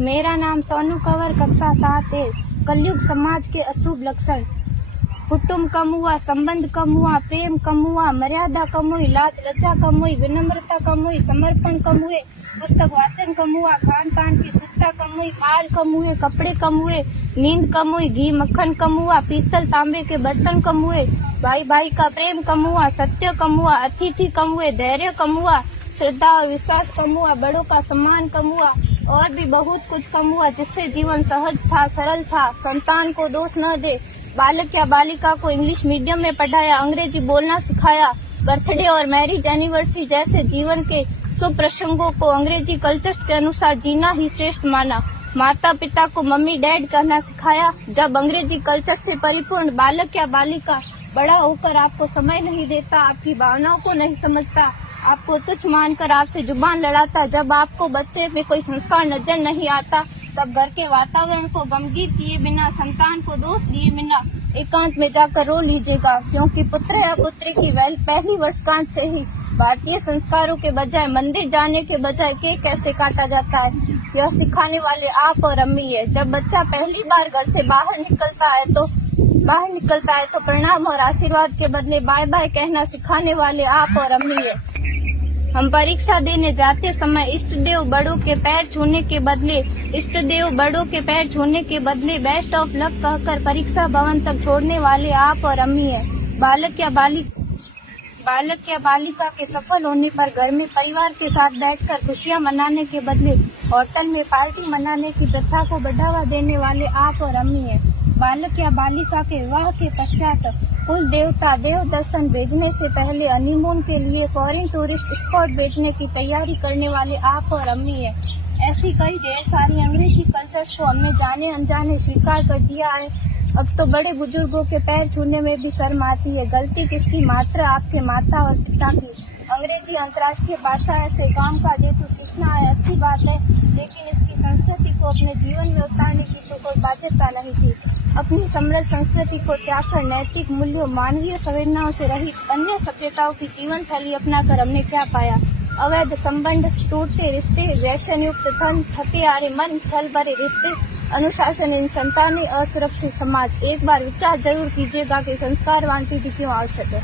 मेरा नाम सोनू कंवर, कक्षा 7 है। कलयुग समाज के अशुभ लक्षण। कुटुंब कम हुआ, संबंध कम हुआ, प्रेम कम हुआ, मर्यादा कम हुई, लाज लज्जा कम हुई, विनम्रता कम हुई, समर्पण कम हुए, पुस्तक वाचन कम हुआ, खान पान की शुद्धता कम हुई, बाल कम हुए, कपड़े कम हुए, नींद कम हुई, घी मक्खन कम हुआ, पीतल तांबे के बर्तन कम हुए, भाई भाई का प्रेम कम हुआ, सत्य कम हुआ, अतिथि कम हुए, धैर्य कम हुआ, श्रद्धा और विश्वास कम हुआ, बड़ों का सम्मान कम हुआ और भी बहुत कुछ कम हुआ, जिससे जीवन सहज था, सरल था। संतान को दोष न दे। बालक या बालिका को इंग्लिश मीडियम में पढ़ाया, अंग्रेजी बोलना सिखाया, बर्थडे और मैरिज एनिवर्सरी जैसे जीवन के शुभ प्रसंगों को अंग्रेजी कल्चर्स के अनुसार जीना ही श्रेष्ठ माना। माता पिता को मम्मी डैड कहना सिखाया। जब अंग्रेजी कल्चर से परिपूर्ण बालक या बालिका बड़ा होकर आपको समय नहीं देता, आपकी भावनाओं को नहीं समझता, आपको तुच्छ मानकर आपसे जुबान लड़ाता, जब आपको बच्चे में कोई संस्कार नजर नहीं आता, तब घर के वातावरण को गमगीन किए बिना, संतान को दोष दिए बिना एकांत में जाकर रो लीजिएगा, क्योंकि पुत्र या पुत्री की पहली वर्षगांठ से ही भारतीय संस्कारों के बजाय मंदिर जाने के बजाय केक कैसे काटा जाता है, यह सिखाने वाले आप और अम्मी है। जब बच्चा पहली बार घर से बाहर निकलता है तो प्रणाम और आशीर्वाद के बदले बाय बाय कहना सिखाने वाले आप और अम्मी है। हम परीक्षा देने जाते समय इष्ट देव बड़ों के पैर छूने के बदले बेस्ट ऑफ लक कहकर परीक्षा भवन तक छोड़ने वाले आप और अम्मी है। बालक या बालिका के सफल होने पर घर में परिवार के साथ बैठकर खुशियां मनाने के बदले होटल में पार्टी मनाने की प्रथा को बढ़ावा देने वाले आप और अम्मी है। बालक या बालिका के विवाह के पश्चात कुल देवता देव दर्शन भेजने से पहले हनीमून के लिए फॉरेन टूरिस्ट स्पॉट भेजने की तैयारी करने वाले आप और अम्मी है। ऐसी कई ढेर सारी अंग्रेजी कल्चर्स को हमने जाने अनजाने स्वीकार कर दिया है। अब तो बड़े बुजुर्गों के पैर छूने में भी शर्म आती है। गलती किसकी? मात्र आपके माता और पिता की। अंग्रेजी अंतर्राष्ट्रीय भाषा है, से काम का जेतु सीखना है, अच्छी बात है, लेकिन इसकी संस्कृति को अपने जीवन में उतारने की तो कोई बाध्यता नहीं थी। अपनी समृद्ध संस्कृति को त्याग कर नैतिक मूल्यों, मानवीय संवेदनाओं से रहित अन्य सभ्यताओं की जीवन शैली अपना कर हमने क्या पाया? अवैध संबंध, टूटते रिश्ते, व्यसन युक्त धन, थके हारे मन, छल भरे रिश्ते, अनुशासनहीन संतानें, असुरक्षित समाज। एक बार विचार जरूर कीजिएगा कि संस्कारवान पीढ़ी क्यों आवश्यक है।